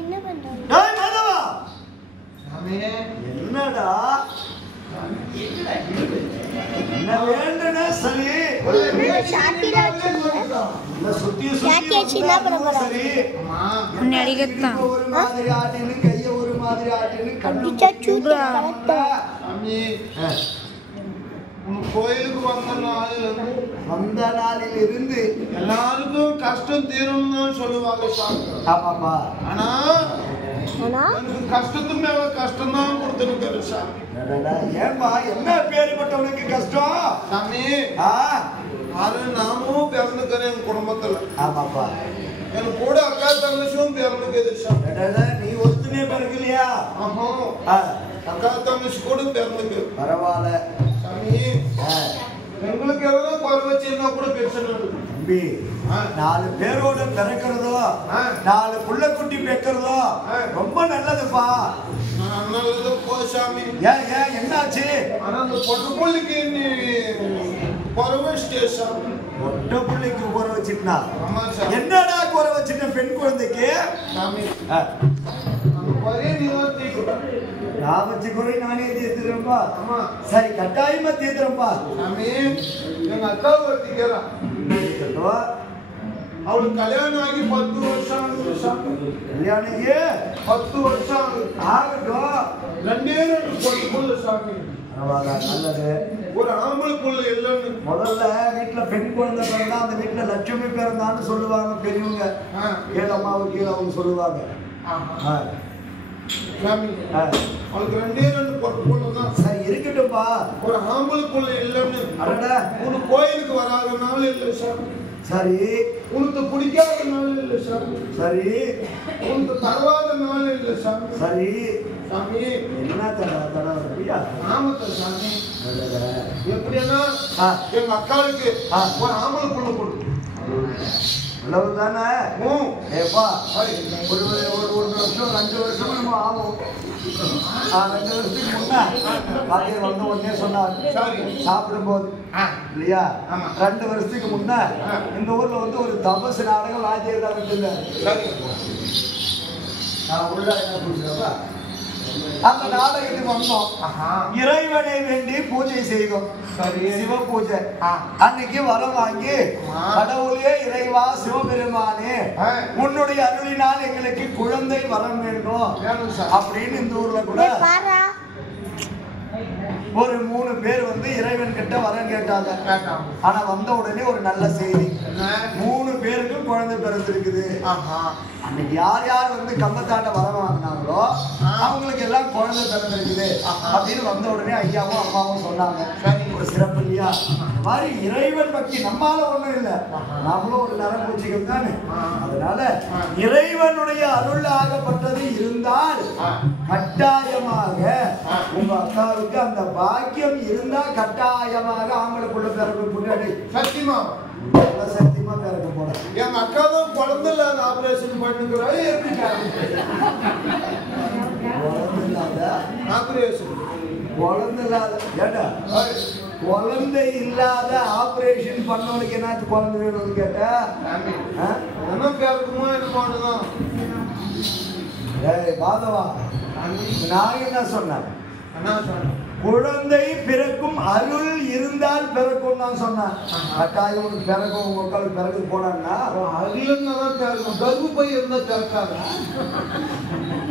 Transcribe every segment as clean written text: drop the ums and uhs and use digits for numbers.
என்ன பண்றாங்க? டேய் மாதவா. சாமி என்னடா என்ன வேண்டுனா சரி சரி ஒரு மாதிரி ஆட்டின்னு கைய ஒரு மாதிரி ஆட்டின்னு கோயிலுக்கு வந்த நாளில் இருந்து எல்லாருக்கும் கஷ்டம் தீரும்னு சொல்லுவாங்க சாமி. ஆமாப்பா. ஆனா எனக்கு கஷ்டத்து மேல கஷ்டம் தான் கொடுத்துருக்காரு சாமி. ஏன்பா என்ன பேருப்பட்டவனுக்கு கஷ்டம் சாமி? அது நானும் பிறந்துக்கிறேன் என் குடும்பத்துல. ஆமாப்பா. எனக்கு கூட அக்கா தங்கச்சியும் பிறந்துக்குது சாமி. நீ ஒருத்தனே பிறக்கலையா? ஆஹா, அக்கா தங்கச்சி கூட பிறந்துக்கு. பரவாயில்ல சாமி. எங்களுக்கு எவ்வளவு குறை வச்சுன்னா கூட பிரச்சனை தம்பி. 4 பேரோட பிறக்கிறதோ 4 புள்ள குட்டி பெக்கிறதோ ரொம்ப நல்லதுப்பா. நல்லது போ சாமி. ஏன் ஏன் என்னாச்சு? ஆனா அந்த பொண்ணு பிள்ளைக்கு நீ குறை வச்சிட்டே சாமி. பொண்ணு பிள்ளைக்கு குறை வச்சுட்டா? ஆமா சாமி. என்னடா குறை வச்சுட்ட பெண் குழந்தைக்கு? சாமி அந்த குறைய நீ தான் தீர்க்கணும். நான் வச்ச குறை நானே தீர்த்துறேன்பா. ஆமா சரி, கட்டாயமா தீர்த்துறேன்பா. சாமி. எங்க அக்கா ஒருத்திக்கிறா. அவளுக்கு கல்யாணம் ஆகி 10 வருஷம் ஆகுது சாமி. கல்யாணம் 10 வருஷம் ஆகட்டும். 2 பொண்ணு சாமி. நல்லது. ஒரு ஆம்பளை புள்ள இல்லைன்னு முதல்ல வீட்டுல பெண் குழந்தை பிறந்தா அந்த வீட்டுல லட்சுமி பிறந்தான்னு சொல்லுவாங்க பெரியவங்க. ஏழம்மாவுக்கு கீழே அவங்க சொல்லுவாங்க. சாமி அவளுக்கு 2 பொண்ணு தான். சரி இருக்கட்டும்பா. ஒரு ஆம்பளை புள்ள இல்லைன்னு உனக்கு கோயிலுக்கு வராத நாள் இல்லை சாமி. சரி. உனக்கு பிடிக்காத நாள் இல்லை சாமி. சரி. உனக்கு தரவாத நாள் இல்லை சாமி. சரி சாமி. என்ன தடவை? ஆமத்த சாமி. எப்படின்னா எங்க அக்காளுக்கு ஒரு ஆம்பளை புள்ள கொடு. அவ்வளவுதானே? ஏப்பா ஒரு 1 வருஷம் 2 வருஷம் நம்ம ஆகும். 2 வருஷத்துக்கு முன்ன பாத்தியர் வந்த உடனே சொன்னார் சாப்பிடும் போது இல்லையா? 2 வருஷத்துக்கு முன்ன இந்த ஊர்ல வந்து ஒரு தபசு நாடகம் வாத்தியர் தான் வச்சிருந்தாரு. நான் உள்ள என்ன புரிஞ்சுக்கப்பா அந்த நாடகத்துக்கு வந்தோம். இறைவனை வேண்டி பூஜை செய்தோம். சிவ பூஜை. அன்னைக்கு வரம் வாங்கி கடவுளே இறைவா சிவபெருமானே உன்னுடைய அருளினால் எங்களுக்கு குழந்தை வரம் வேண்டும் அப்படின்னு இந்த ஊர்ல கூட ஒரு 3 பேர் வந்து இறைவன் கிட்ட வரம் கேட்டாங்க. ஆனா வந்த உடனே ஒரு நல்ல செய்தி, 3 பேருக்கும் குழந்தை பிறந்திருக்குது. அன்னைக்கு யார் யார் வந்து கம்பத்தாண்ட வரம் வாங்கினாங்களோ அவங்களுக்கு எல்லாம் குழந்தை பிறந்திருக்குது அப்படின்னு வந்த உடனே ஐயாவும் அம்மாவும் சொன்னாங்க. ஒரு சிறப்பு இல்லையா? மாதிரி இறைவன் பக்தி நம்மால ஒண்ணும் இல்லை, நாமளும் ஒரு நரம்பூச்சிகள் தானே. அதனால இறைவனுடைய அருள் ஆகப்பட்டது இருந்தால் கட்டாயமாக உங்க அக்காவுக்கு அந்த பாக்கியம் இருந்தா கட்டாயமாக ஆம்பளைக்குள்ள பிறகு முன்னாடி சத்தியமா சத்தியமா பிறக்க போற. எங்க அக்கா தான் குழந்தை இல்லாத ஆபரேஷன் பண்ணுங்கிறாரு. எப்படி குழந்தை இல்லாத ஆபரேஷன்? குழந்தை இல்லாத ஏண்டா குழந்தை இல்லாத ஆபரேஷன் பண்ணவனுக்கு என்னாச்சு குழந்தை வேணும்னு கேட்டா என்ன கேட்குமோ என்னமானதான். ஏய் மாதவா, நான் என்ன சொன்னேன்? குழந்தை பிறக்கும் அருள் இருந்தால் பிறக்கும் நான் சொன்னேன். கட்டாயம் உனக்கு பிறக்கும், உங்க உட்காந்து பிறகு போனான்னா அருள்னா பிறக்கும். கர்ப்பப்பை இருந்தா பிறக்காத.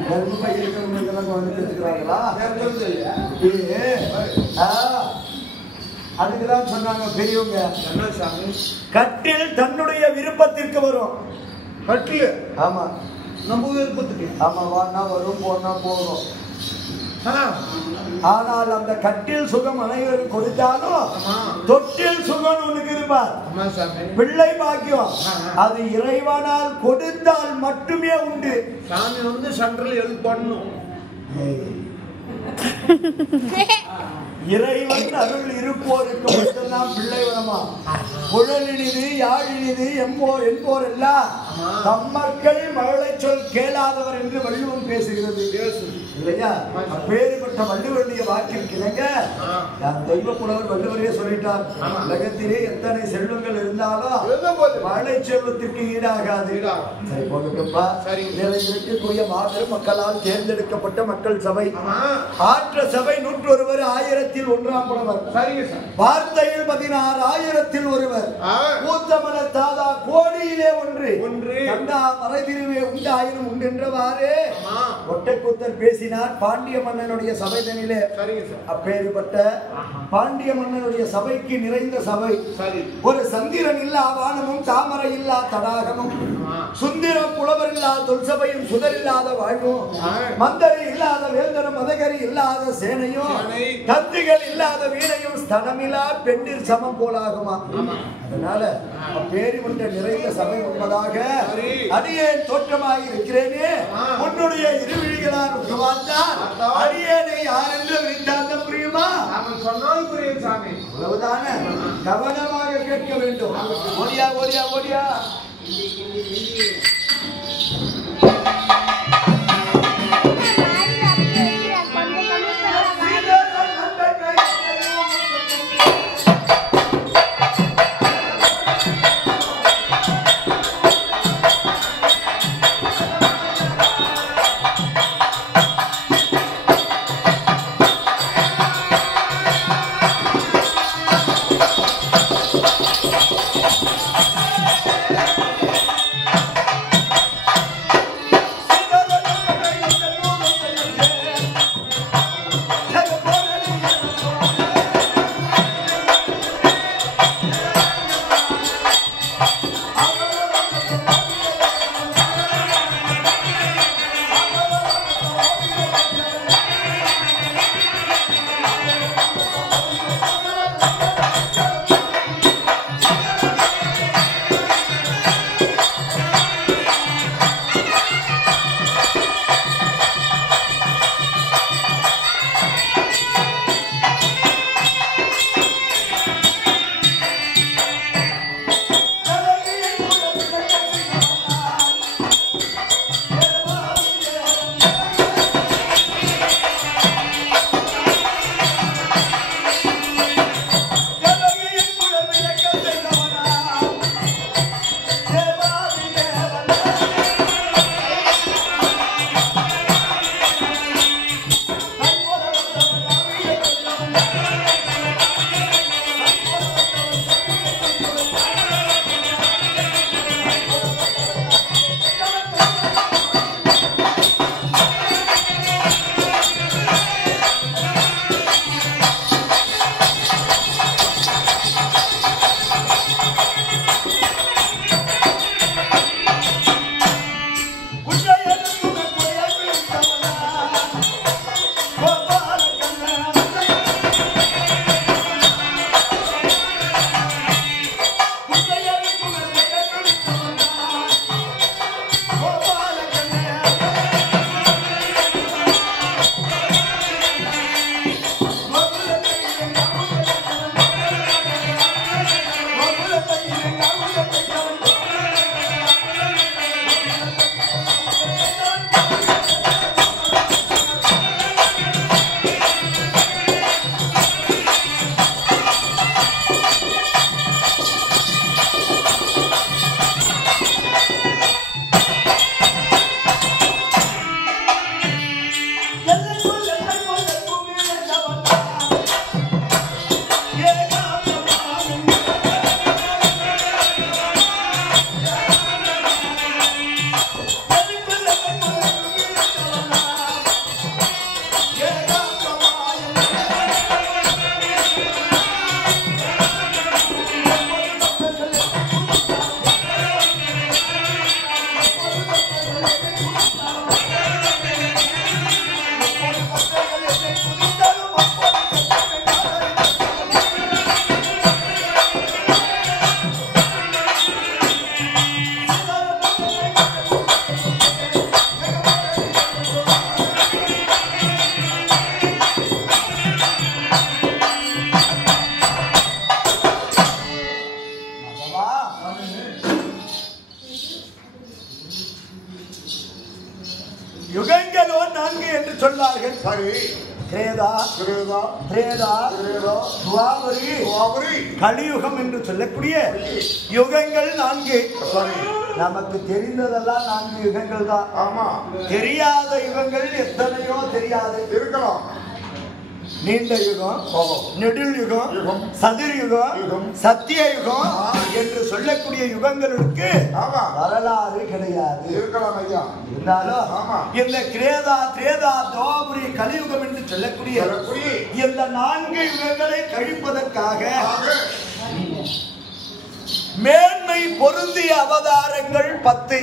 கர்ப்பப்பை இருக்கிறவங்களுக்கு குழந்தை பெற்றுக்கிறாங்களா? அதுக்குதான் சொன்னாங்க பெரியவங்க, கட்டில் தன்னுடைய விருப்பத்திற்கு வரும். கட்டில்? ஆமா, நம்ம விருப்பத்துக்கு. ஆமா, வானா வரும், போனா போகும். ஆனால் அந்த கட்டில் சுகம் அனைவரும் கொடுத்தாலும் தொட்டில் சுகம் உனக்கு இருப்பார். பிள்ளை பாக்கியம் அது இறைவனால் கொடுத்தால் மட்டுமே உண்டு. சாமி வந்து சென்ட்ரல் ஹெல்ப் பண்ணும். இறைவன் அருள் இருப்போருக்கு மட்டும்தான் பிள்ளை வரமா. குழலினிது யாழினிது என்போர் எல்லாம் தம்மக்கள் மகளை சொல் கேளாதவர் என்று வள்ளுவம் பேசுகிறது இல்லையா? அப்பேற்பட்ட வள்ளுவருடைய வாக்கிற்கு இணங்க தெய்வ புலவர் வள்ளுவரே சொல்லிட்டார், உலகத்திலே எத்தனை செல்வங்கள் இருந்தாலும் மழை செல்வத்திற்கு ஈடாகாது. சரி போகட்டும்பா. நிறைந்திருக்கக்கூடிய மாபெரும் மக்களால் தேர்ந்தெடுக்கப்பட்ட மக்கள் சபை, ஆற்ற சபை 101 1000ல் 1ஆம் புலவர், வார்த்தையில் 16,000ல் ஒருவர், ஊத்தமன தாதா கோடியிலே ஒன்று கண்டா மறைதிருவே உண்டாயினும் உண்டென்றவாறு ஒட்டக்கூத்தர் பேசினார் பாண்டிய மன்னனுடைய சபைதனிலே. அப்பேற்பட்ட பாண்டிய மன்னனுடைய சபைக்கு நிறைந்த சபை, ஒரு சந்திரன் இல்லா வானமும் தாமரை இல்லா தடாகமும் சுந்திர புலவர் இல்லா தொல்சபையும் சுதரில்லாத வாழ்வும் மந்தரி இல்லாத வேந்தரும் மதகரி இல்லாத சேனையும் தந்திகள் இல்லாத வீணையும் ஸ்தனமில்லா பெண்டில் சமம் போலாகுமா? அதனால அப்பேரிமன்ற நிறைந்த சபை உண்பதாக அடியேன் தோற்றமாக இருக்கிறேனே, உன்னுடைய இருவிழிகளால் உருவாத்தான் அடியேனை யார் என்று விரித்தாந்த புரியுமா? அவ்வளவுதான, கவனமாக கேட்க வேண்டும். ஓடியா ஓடியா ஓடியா. சரி. திரேதா, திரேதா, திரேதா, திரேதா, துவாபரி, துவாபரி, கலியுகம் என்று சொல்லக்கூடிய யுகங்கள் 4. சரி. நமக்கு தெரிந்ததெல்லாம் 4 யுகங்கள் தான். ஆமா. தெரியாத யுகங்கள் எத்தனையோ தெரியாது இருக்கலாம். நீண்ட யுகம், நெடில் யுகம், யுகம், சதுர் யுகம், யுகம், சத்திய யுகம் என்று சொல்லக்கூடிய யுகங்களுக்கு ஆமா வரலாறு கிடையாது. இருக்கலாம் ஐயா. இருந்தாலும் ஆமா. இந்த கிரேதா, திரேதா, துவாபரி, கலியுகம் என்று சொல்லக்கூடிய சொல்லக்கூடிய இந்த 4 யுகங்களை கழிப்பதற்காக மேன்மை பொருந்திய அவதாரங்கள் 10.